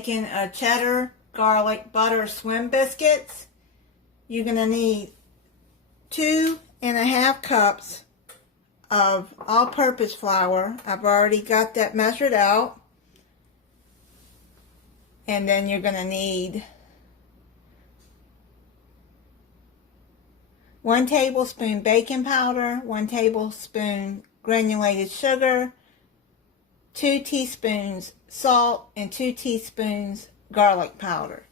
making a cheddar garlic butter swim biscuits. You're going to need 2½ cups of all-purpose flour. I've already got that measured out. And then you're going to need 1 tablespoon baking powder, 1 tablespoon granulated sugar, 2 teaspoons salt, and 2 teaspoons garlic powder.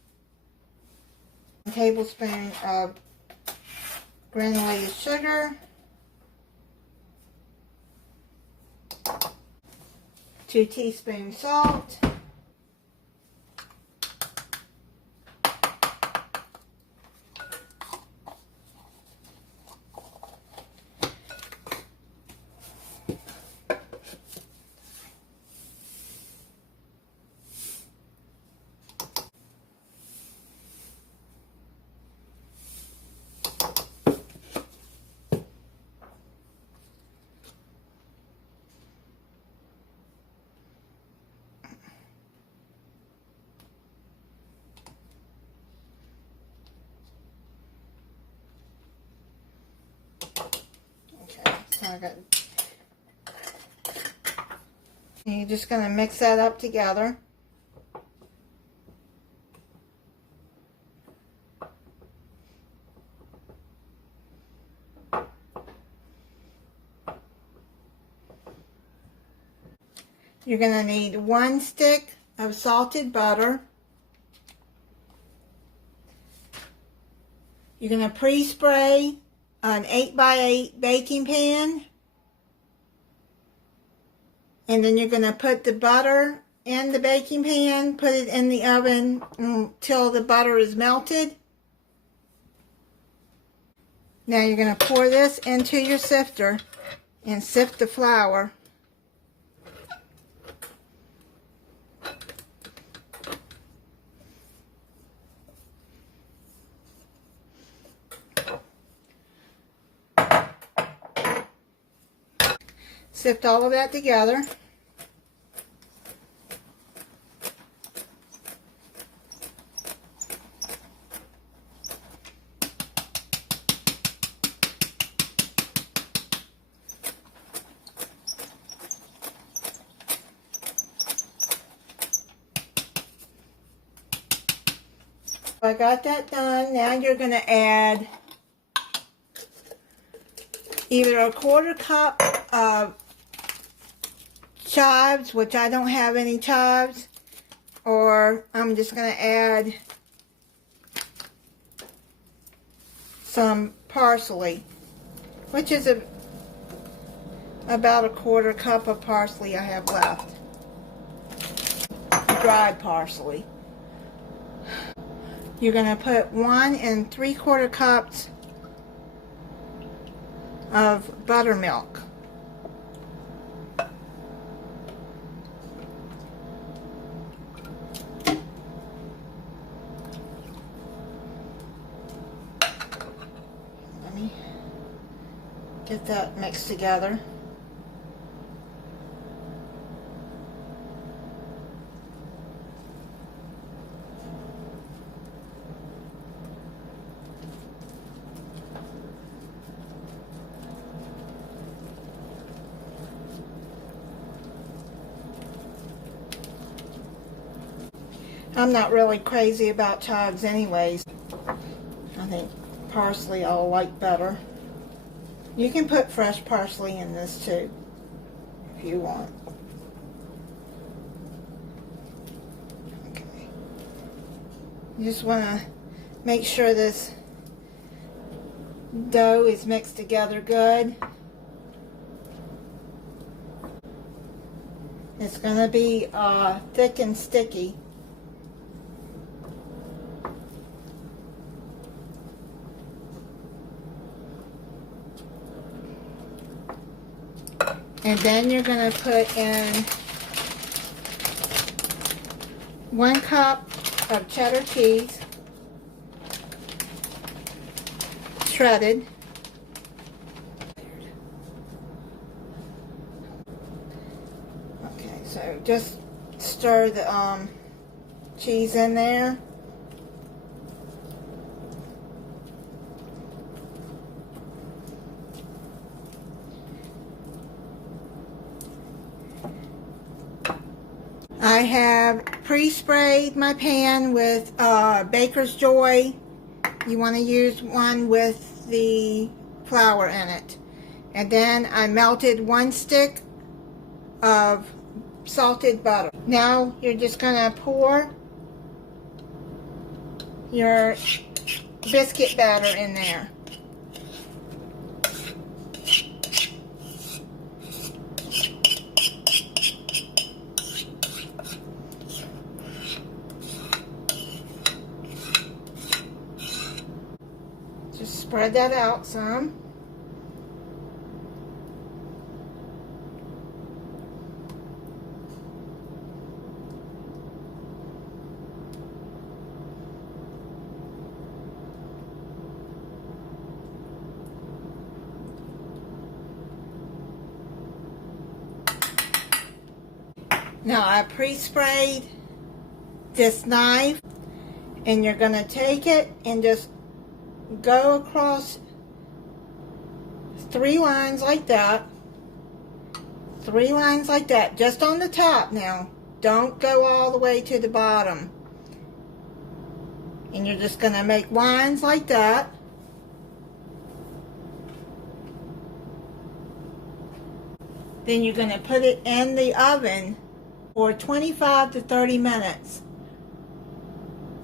1 tablespoon of granulated sugar, 2 teaspoons salt, and you're just going to mix that up together. You're going to need 1 stick of salted butter. You're going to pre-spray an 8x8 baking pan, and then you're going to put the butter in the baking pan, put it in the oven until the butter is melted. Now you're going to pour this into your sifter and sift the flour. Sift all of that together. I got that done. Now you're going to add either a 1/4 cup of chives, which I don't have any chives, or I'm just going to add some parsley, which is about a 1/4 cup of parsley I have left, dried parsley. You're going to put 1 3/4 cups of buttermilk. Let me get that mixed together. I'm not really crazy about chives anyways. I think parsley I'll like better. You can put fresh parsley in this too, if you want. Okay. You just want to make sure this dough is mixed together good. It's going to be thick and sticky. And then you're going to put in 1 cup of cheddar cheese, shredded. Okay, so just stir the cheese in there. I have pre-sprayed my pan with Baker's Joy. You want to use one with the flour in it. And then I melted 1 stick of salted butter. Now you're just going to pour your biscuit batter in there. Just spread that out some. Now I pre-sprayed this knife, and you're going to take it and just go across 3 lines like that. 3 lines like that, just on the top now. Don't go all the way to the bottom. And you're just going to make lines like that. Then you're going to put it in the oven for 25 to 30 minutes.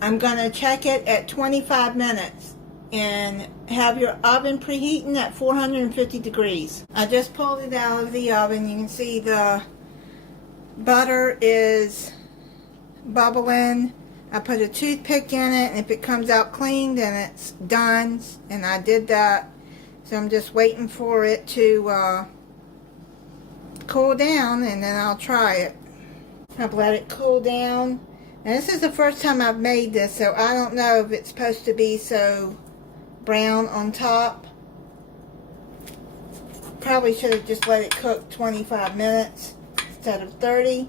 I'm going to check it at 25 minutes and have your oven preheating at 450 degrees. I just pulled it out of the oven. You can see the butter is bubbling. I put a toothpick in it, and if it comes out clean, then it's done, and I did that. So I'm just waiting for it to cool down, and then I'll try it. I've let it cool down. And this is the first time I've made this, so I don't know if it's supposed to be so brown on top. Probably should have just let it cook 25 minutes instead of 30.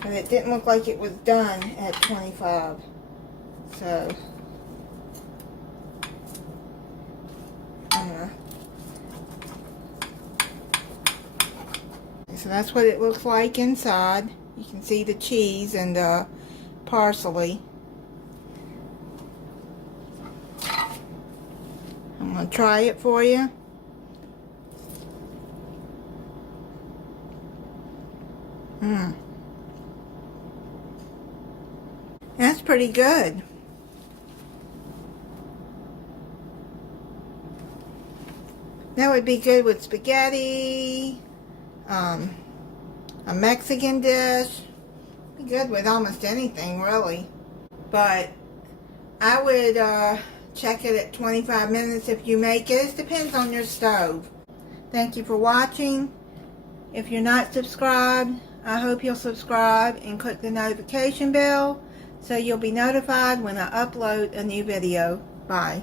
But it didn't look like it was done at 25. So So that's what it looks like inside. You can see the cheese and the parsley. I'm going to try it for you. That's pretty good. That would be good with spaghetti, a Mexican dish. Be good with almost anything, really. But I would check it at 25 minutes if you make it. It depends on your stove. Thank you for watching. If you're not subscribed, I hope you'll subscribe and click the notification bell so you'll be notified when I upload a new video. Bye.